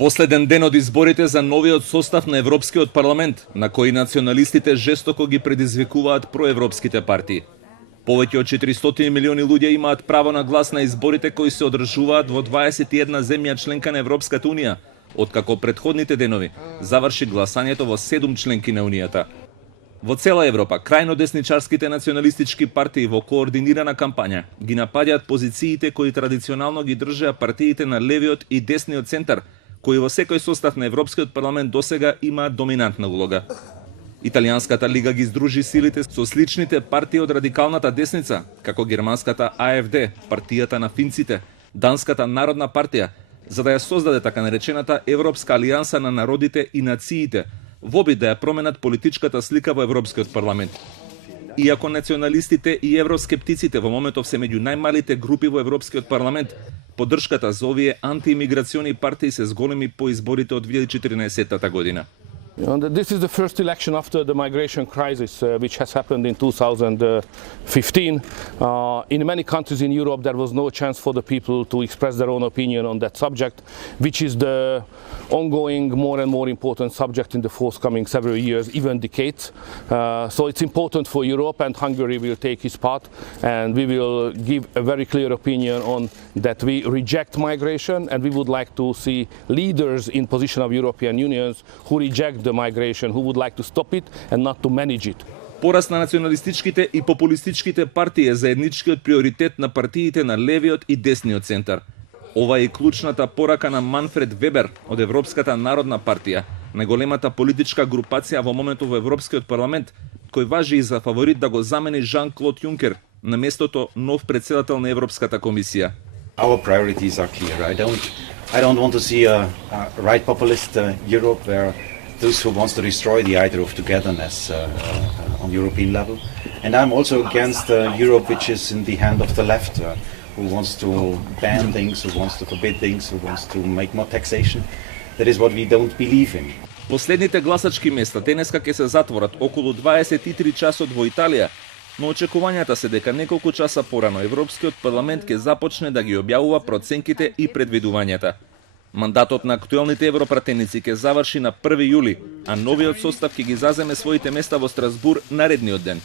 Последен ден од изборите за новиот состав на Европскиот парламент, на кој националистите жестоко ги предизвикуваат проевропските партии. Повеќе од 400 милиони луѓе имаат право на глас на изборите кои се одржуваат во 21 земја членка на Европската унија, откако предходните денови заврши гласањето во 7 членки на унијата. Во цела Европа, крајно десничарските националистички партии во координирана кампања ги напаѓаат позициите кои традиционално ги држеа партиите на левиот и десниот центар, кои во секој состав на Европскиот парламент досега имаат доминантна улога. Италијанската лига ги здружи силите со сличните партии од радикалната десница, како германската АФД, партијата на финците, данската народна партија, за да ја создаде така наречената Европска алијанса на народите и нациите, во обид да ја променат политичката слика во Европскиот парламент. Иако националистите и евроскептиците во моментов се меѓу најмалите групи во Европскиот парламент, поддршката за овие антиимиграциони партии се зголеми по изборите од 2014 година. This is the first election after the migration crisis, which has happened in 2015. In many countries in Europe, there was no chance for the people to express their own opinion on that subject, which is the ongoing, more and more important subject in the forthcoming several years, even decades. So it's important for Europe, and Hungary will take its part, and we will give a very clear opinion on that we reject migration, and we would like to see leaders in position of European unions who reject the migration, who would like to stop it and not to manage it. Пораст на националистичките и популистичките партии е заедничкиот приоритет на партиите на левиот и десниот центар. Ова е и клучната порака на Манфред Вебер од Европската народна партија, најголемата политичка групација во моментот во Европскиот парламент, кој важи и за фаворит да го замени Жан-Клод Јункер на местото нов председател на Европската комисија. Our priorities are clear. I don't want to see a right populist Europe where those who wants to destroy the idea of togetherness on European level. And I'm also against Europe which is in the hand of the left, who wants to ban things, who wants to forbid things, who wants to make more taxation. That is what we don't believe in. Последните гласачки места денеска ќе се затворат околу 23 часот во Италија, но очекувањата се дека неколку часа порано Европскиот парламент ќе започне да ги објавува проценките и предвидувањата. Мандатот на актуелните европратеници ќе заврши на 1 јули, а новиот состав ќе ги заземе своите места во Страсбур наредниот ден.